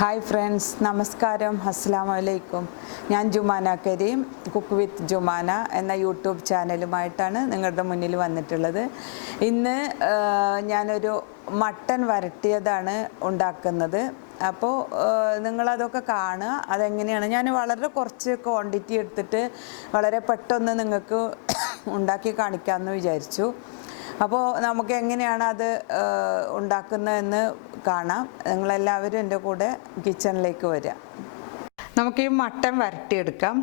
Hi friends, നമസ്കാരം, അസ്സലാമു അലൈക്കും. ഞാൻ ജുമാന കരീം, കുക്ക് വിത്ത് ജുമാന എന്ന യൂട്യൂബ് ചാനലുമായിട്ടാണ് നിങ്ങളുടെ മുന്നിൽ വന്നിട്ടുള്ളത്. ഇന്ന് ഞാനൊരു മട്ടൻ വരട്ടിയതാണ് ഉണ്ടാക്കുന്നത്. അപ്പോൾ നിങ്ങളതൊക്കെ കാണുക, അതെങ്ങനെയാണ്. ഞാൻ വളരെ കുറച്ച് ക്വാണ്ടിറ്റി എടുത്തിട്ട് വളരെ പെട്ടെന്ന് നിങ്ങൾക്ക് ഉണ്ടാക്കി കാണിക്കാമെന്ന് വിചാരിച്ചു. അപ്പോൾ നമുക്ക് എങ്ങനെയാണ് അത് ഉണ്ടാക്കുന്നതെന്ന് കാണാം. നിങ്ങളെല്ലാവരും എൻ്റെ കൂടെ കിച്ചണിലേക്ക് വരിക. നമുക്ക് ഈ മട്ടൻ വരട്ടിയെടുക്കാം.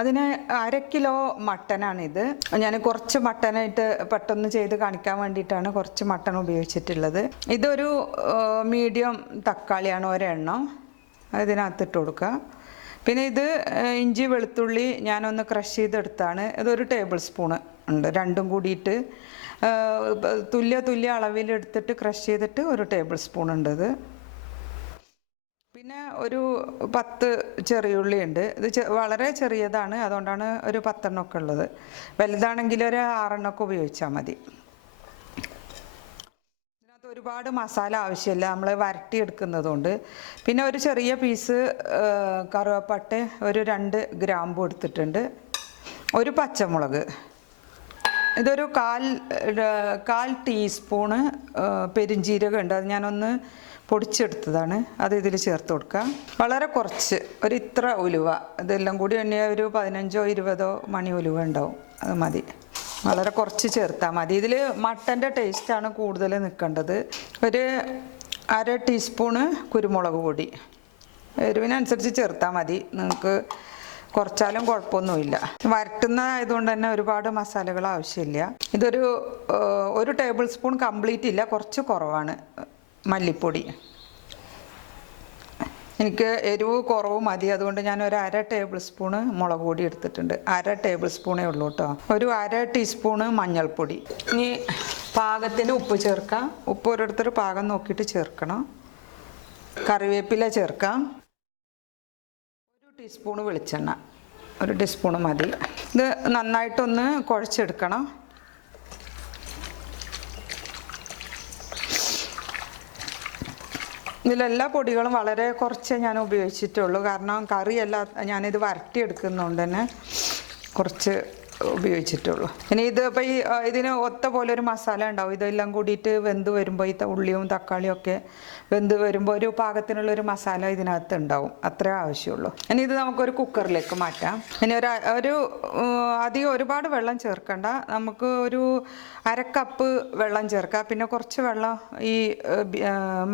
അതിന് 1/2 കിലോ മട്ടനാണിത്. ഞാൻ കുറച്ച് മട്ടനായിട്ട് പെട്ടെന്ന് ചെയ്ത് കാണിക്കാൻ വേണ്ടിയിട്ടാണ് കുറച്ച് മട്ടൺ ഉപയോഗിച്ചിട്ടുള്ളത്. ഇതൊരു മീഡിയം തക്കാളിയാണ്, ഒരെണ്ണം ഇതിനകത്തിട്ട് കൊടുക്കുക. പിന്നെ ഇത് ഇഞ്ചി വെളുത്തുള്ളി ഞാനൊന്ന് ക്രഷ് ചെയ്തെടുത്താണ്. ഇതൊരു ടേബിൾ സ്പൂണ് ഉണ്ട്, രണ്ടും കൂടിയിട്ട് തുല്യ അളവിലെടുത്തിട്ട് ക്രഷ് ചെയ്തിട്ട് ഒരു ടേബിൾ സ്പൂൺ ഉണ്ട് ഇത്. പിന്നെ ഒരു 10 ചെറിയുള്ളി ഉണ്ട്. ഇത് വളരെ ചെറിയതാണ്, അതുകൊണ്ടാണ് ഒരു 10 എണ്ണമൊക്കെ ഉള്ളത്. വലുതാണെങ്കിൽ ഒരു 6 എണ്ണമൊക്കെ ഉപയോഗിച്ചാൽ മതി. ഇതിനകത്ത് ഒരുപാട് മസാല ആവശ്യമില്ല, നമ്മൾ വരട്ടിയെടുക്കുന്നതുകൊണ്ട്. പിന്നെ ഒരു ചെറിയ പീസ് കറുവപ്പട്ട, ഒരു 2 ഗ്രാമ്പു എടുത്തിട്ടുണ്ട്, ഒരു പച്ചമുളക്, ഇതൊരു കാൽ ടീസ്പൂണ് പെരുംജീരകം ഉണ്ട്, അത് ഞാനൊന്ന് പൊടിച്ചെടുത്തതാണ്, അത് ഇതിൽ ചേർത്ത് കൊടുക്കുക. വളരെ കുറച്ച് ഒരു ഇത്ര ഉലുവ, ഇതെല്ലാം കൂടി തന്നെ ഒരു 15-20 മണി ഉലുവ ഉണ്ടാവും, അത് മതി. വളരെ കുറച്ച് ചേർത്താൽ മതി. ഇതിൽ മട്ടൻ്റെ ടേസ്റ്റാണ് കൂടുതൽ നിൽക്കേണ്ടത്. ഒരു 1/2 ടീസ്പൂണ് കുരുമുളക് പൊടി, എരിവിനനുസരിച്ച് ചേർത്താൽ മതി. നിങ്ങൾക്ക് കുറച്ചാലും കുഴപ്പമൊന്നുമില്ല. വരട്ടുന്നതായതുകൊണ്ട് തന്നെ ഒരുപാട് മസാലകൾ ആവശ്യമില്ല. ഇതൊരു 1 ടേബിൾ സ്പൂൺ കംപ്ലീറ്റ് ഇല്ല, കുറച്ച് കുറവാണ് മല്ലിപ്പൊടി. എനിക്ക് എരിവ് കുറവ് മതി, അതുകൊണ്ട് ഞാൻ ഒരു 1/2 ടേബിൾ സ്പൂണ് മുളക് പൊടി എടുത്തിട്ടുണ്ട്. 1/2 ടേബിൾ സ്പൂണേ ഉള്ളൂ കേട്ടോ. ഒരു 1/2 ടീസ്പൂണ് മഞ്ഞൾപ്പൊടി. ഇനി പാകത്തിന് ഉപ്പ് ചേർക്കാം. ഉപ്പ് ഓരോരുത്തർ പാകം നോക്കിയിട്ട് ചേർക്കണം. കറിവേപ്പില ചേർക്കാം. 1 ടീസ്പൂണ് വെളിച്ചെണ്ണ, 1 ടീസ്പൂണ് മതി. ഇത് നന്നായിട്ടൊന്ന് കുഴച്ചെടുക്കണം. ഇതിലെല്ലാ പൊടികളും വളരെ കുറച്ചേ ഞാൻ ഉപയോഗിച്ചിട്ടുള്ളൂ, കാരണം കറിയെല്ലാം ഞാനിത് വരട്ടിയെടുക്കുന്നതുകൊണ്ട് തന്നെ കുറച്ച് ഉപയോഗിച്ചിട്ടുള്ളൂ. ഇനി ഇത് ഇപ്പോൾ ഇതിന് ഒത്ത പോലെ ഒരു മസാല ഉണ്ടാവും, ഇതെല്ലാം കൂടിയിട്ട് വെന്ത് വരുമ്പോൾ ഈ ഉള്ളിയും തക്കാളിയും ഒക്കെ വെന്ത് വരുമ്പോൾ ഒരു പാകത്തിനുള്ളൊരു മസാല ഇതിനകത്ത് ഉണ്ടാവും, അത്രേ ആവശ്യമുള്ളൂ. ഇനി ഇത് നമുക്കൊരു കുക്കറിലേക്ക് മാറ്റാം. ഇനി അധികം ഒരുപാട് വെള്ളം ചേർക്കണ്ട, നമുക്ക് ഒരു 1/2 കപ്പ് വെള്ളം ചേർക്കാം. പിന്നെ കുറച്ച് വെള്ളം ഈ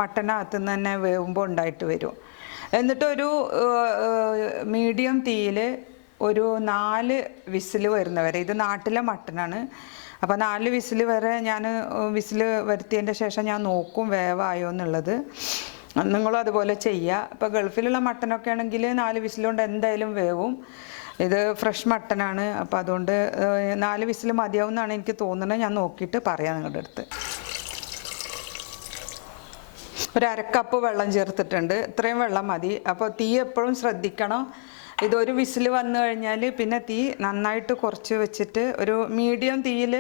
മട്ടനകത്ത് നിന്ന് തന്നെ വേവുമ്പോൾ ഉണ്ടായിട്ട് വരും. എന്നിട്ടൊരു മീഡിയം തീയിൽ ഒരു 4 വിസിൽ വരുന്നവരെ, ഇത് നാട്ടിലെ മട്ടനാണ്, അപ്പോൾ 4 വിസിൽ വരെ ഞാൻ വിസിൽ വരുത്തിയതിൻ്റെ ശേഷം ഞാൻ നോക്കും വേവായോ എന്നുള്ളത്. നിങ്ങളും അതുപോലെ ചെയ്യുക. ഇപ്പോൾ ഗൾഫിലുള്ള മട്ടനൊക്കെ ആണെങ്കിൽ 4 വിസിലുകൊണ്ട് എന്തായാലും വേവും. ഇത് ഫ്രഷ് മട്ടനാണ്, അപ്പോൾ അതുകൊണ്ട് 4 വിസിൽ മതിയാവും എന്നാണ് എനിക്ക് തോന്നുന്നത്. ഞാൻ നോക്കിയിട്ട് പറയാം നിങ്ങളുടെ അടുത്ത്. ഒരു 1/2 കപ്പ് വെള്ളം ചേർത്തിട്ടുണ്ട്, ഇത്രയും വെള്ളം മതി. അപ്പോൾ തീ എപ്പോഴും ശ്രദ്ധിക്കണം. ഇതൊരു വിസിൽ വന്നു കഴിഞ്ഞാൽ പിന്നെ തീ നന്നായിട്ട് കുറച്ച് വെച്ചിട്ട്, ഒരു മീഡിയം തീയിൽ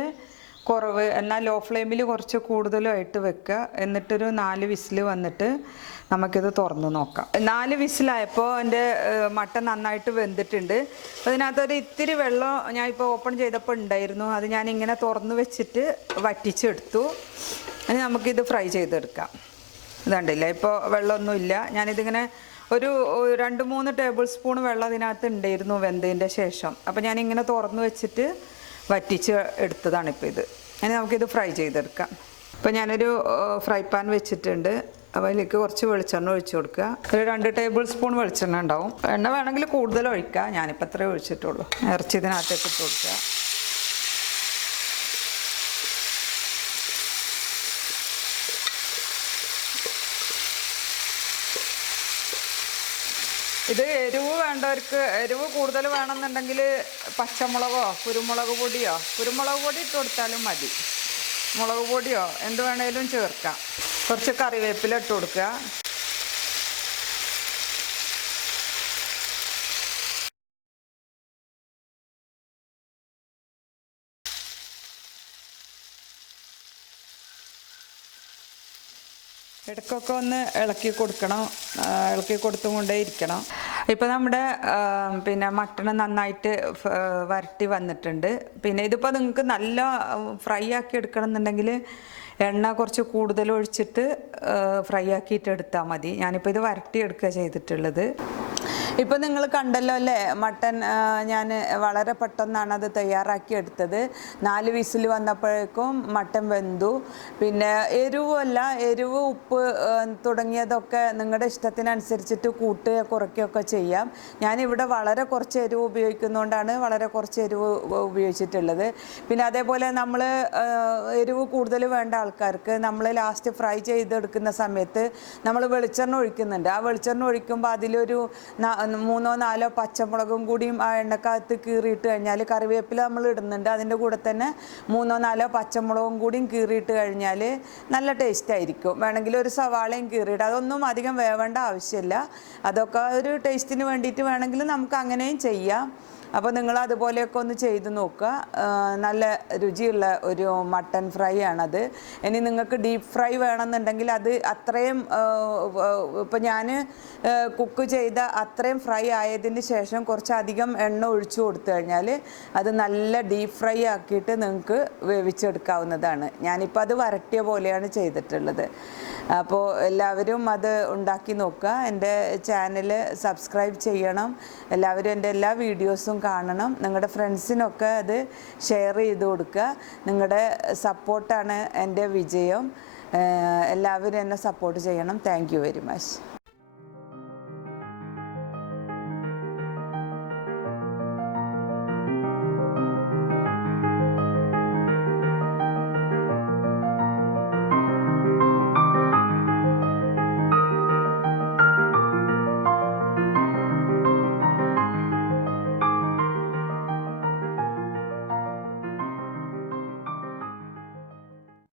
കുറവ് എന്നാൽ ലോ ഫ്ലെയിമിൽ കുറച്ച് കൂടുതലായിട്ട് വെക്കുക. എന്നിട്ടൊരു 4 വിസിൽ വന്നിട്ട് നമുക്കിത് തുറന്ന് നോക്കാം. 4 വിസിലായപ്പോൾ എൻ്റെ മട്ടൻ നന്നായിട്ട് വെന്തിട്ടുണ്ട്. അതിനകത്തൊരു ഇത്തിരി വെള്ളം ഞാൻ ഇപ്പോൾ ഓപ്പൺ ചെയ്തപ്പോൾ ഉണ്ടായിരുന്നു, അത് ഞാനിങ്ങനെ തുറന്ന് വെച്ചിട്ട് വറ്റിച്ചെടുത്തു. ഇനി നമുക്കിത് ഫ്രൈ ചെയ്തെടുക്കാം. ഇതുണ്ടല്ല, ഇപ്പോൾ വെള്ളമൊന്നുമില്ല. ഞാനിതിങ്ങനെ ഒരു 2-3 ടേബിൾ സ്പൂൺ വെള്ളം അതിനകത്ത് ഉണ്ടായിരുന്നു വെന്തതിൻ്റെ ശേഷം. അപ്പോൾ ഞാനിങ്ങനെ തുറന്ന് വെച്ചിട്ട് വറ്റിച്ച് എടുത്തതാണിപ്പോൾ ഇത്. ഇനി നമുക്കിത് ഫ്രൈ ചെയ്തെടുക്കാം. ഇപ്പോൾ ഞാനൊരു ഫ്രൈ പാൻ വെച്ചിട്ടുണ്ട്, അപ്പോൾ അതിലേക്ക് കുറച്ച് വെളിച്ചെണ്ണ ഒഴിച്ച് കൊടുക്കുക. ഒരു 2 ടേബിൾ സ്പൂൺ വെളിച്ചെണ്ണ ഉണ്ടാവും. എണ്ണ വേണമെങ്കിൽ കൂടുതൽ ഒഴിക്കുക, ഞാനിപ്പോൾ അത്രേ ഒഴിച്ചിട്ടുള്ളൂ. ഇറച്ചി ഇതിനകത്തേക്ക് ഇട്ട് കൊടുക്കുക. ഇത് എരിവ് വേണ്ടവർക്ക്, എരിവ് കൂടുതൽ വേണമെന്നുണ്ടെങ്കിൽ പച്ചമുളകോ കുരുമുളക് പൊടിയോ, കുരുമുളക് പൊടി ഇട്ട് കൊടുത്താലും മതി, മുളക് പൊടിയോ എന്ത് വേണേലും ചേർക്കാം. കുറച്ച് കറിവേപ്പില ഇട്ട് കൊടുക്കുക. ഇടയ്ക്കൊക്കെ ഒന്ന് ഇളക്കി കൊടുക്കണം, ഇളക്കി കൊടുത്തും കൊണ്ടേ ഇരിക്കണം. ഇപ്പോൾ നമ്മുടെ പിന്നെ മട്ടൺ നന്നായിട്ട് വരട്ടി വന്നിട്ടുണ്ട്. പിന്നെ ഇതിപ്പോൾ നിങ്ങൾക്ക് നല്ല ഫ്രൈ ആക്കി എടുക്കണം എന്നുണ്ടെങ്കിൽ എണ്ണ കുറച്ച് കൂടുതൽ ഒഴിച്ചിട്ട് ഫ്രൈ ആക്കിയിട്ട് എടുത്താൽ മതി. ഞാനിപ്പോൾ ഇത് വരട്ടി എടുക്കുക ചെയ്തിട്ടുള്ളത്. ഇപ്പം നിങ്ങൾ കണ്ടല്ലോ അല്ലേ, മട്ടൻ ഞാൻ വളരെ പെട്ടെന്നാണ് അത് തയ്യാറാക്കി എടുത്തത്. 4 വിസിൽ വന്നപ്പോഴേക്കും മട്ടൻ വെന്തു. പിന്നെ എരിവ് ഉപ്പ് തുടങ്ങിയതൊക്കെ നിങ്ങളുടെ ഇഷ്ടത്തിനനുസരിച്ചിട്ട് കൂട്ടുകയോ കുറയ്ക്കുകയൊക്കെ ചെയ്യാം. ഞാനിവിടെ വളരെ കുറച്ച് എരിവ് ഉപയോഗിക്കുന്നതുകൊണ്ടാണ് വളരെ കുറച്ച് എരിവ് ഉപയോഗിച്ചിട്ടുള്ളത്. പിന്നെ അതേപോലെ നമ്മൾ എരിവ് കൂടുതൽ വേണ്ട ആൾക്കാർക്ക് നമ്മൾ ലാസ്റ്റ് ഫ്രൈ ചെയ്തെടുക്കുന്ന സമയത്ത് നമ്മൾ വെളിച്ചെണ്ണ ഒഴിക്കുന്നുണ്ട്. ആ വെളിച്ചെണ്ണ ഒഴിക്കുമ്പോൾ അതിലൊരു 3-4 പച്ചമുളകും കൂടിയും ആ എണ്ണക്കകത്ത് കീറിയിട്ട് കഴിഞ്ഞാൽ, കറിവേപ്പില നമ്മൾ ഇടുന്നുണ്ട്, അതിൻ്റെ കൂടെ തന്നെ 3-4 പച്ചമുളകും കൂടിയും കീറിയിട്ട് കഴിഞ്ഞാൽ നല്ല ടേസ്റ്റ് ആയിരിക്കും. വേണമെങ്കിൽ ഒരു സവാളയും കീറിയിട്ട്, അതൊന്നും അധികം വേവേണ്ട ആവശ്യമില്ല. അതൊക്കെ ഒരു ടേസ്റ്റിന് വേണ്ടിയിട്ട് വേണമെങ്കിൽ നമുക്ക് അങ്ങനെയും ചെയ്യാം. അപ്പോൾ നിങ്ങൾ അതുപോലെയൊക്കെ ഒന്ന് ചെയ്ത് നോക്കുക. നല്ല രുചിയുള്ള ഒരു മട്ടൻ ഫ്രൈ ആണത്. ഇനി നിങ്ങൾക്ക് ഡീപ്പ് ഫ്രൈ വേണമെന്നുണ്ടെങ്കിൽ അത് അത്രയും ഇപ്പോൾ ഞാൻ കുക്ക് ചെയ്ത അത്രയും ഫ്രൈ ആയതിന് ശേഷം കുറച്ചധികം എണ്ണ ഒഴിച്ചു കൊടുത്തു കഴിഞ്ഞാൽ അത് നല്ല ഡീപ്പ് ഫ്രൈ ആക്കിയിട്ട് നിങ്ങൾക്ക് വേവിച്ചെടുക്കാവുന്നതാണ്. ഞാനിപ്പോൾ അത് വരട്ടിയ പോലെയാണ് ചെയ്തിട്ടുള്ളത്. അപ്പോൾ എല്ലാവരും അത് ഉണ്ടാക്കി നോക്കുക. എൻ്റെ ചാനൽ സബ്സ്ക്രൈബ് ചെയ്യണം. എല്ലാവരും എൻ്റെ എല്ലാ വീഡിയോസും കാണണം. നിങ്ങളുടെ ഫ്രണ്ട്സിനൊക്കെ അത് ഷെയർ ചെയ്ത് കൊടുക്കുക. നിങ്ങളുടെ സപ്പോർട്ടാണ് എൻ്റെ വിജയം. എല്ലാവരും എന്നെ സപ്പോർട്ട് ചെയ്യണം. Thank you very much.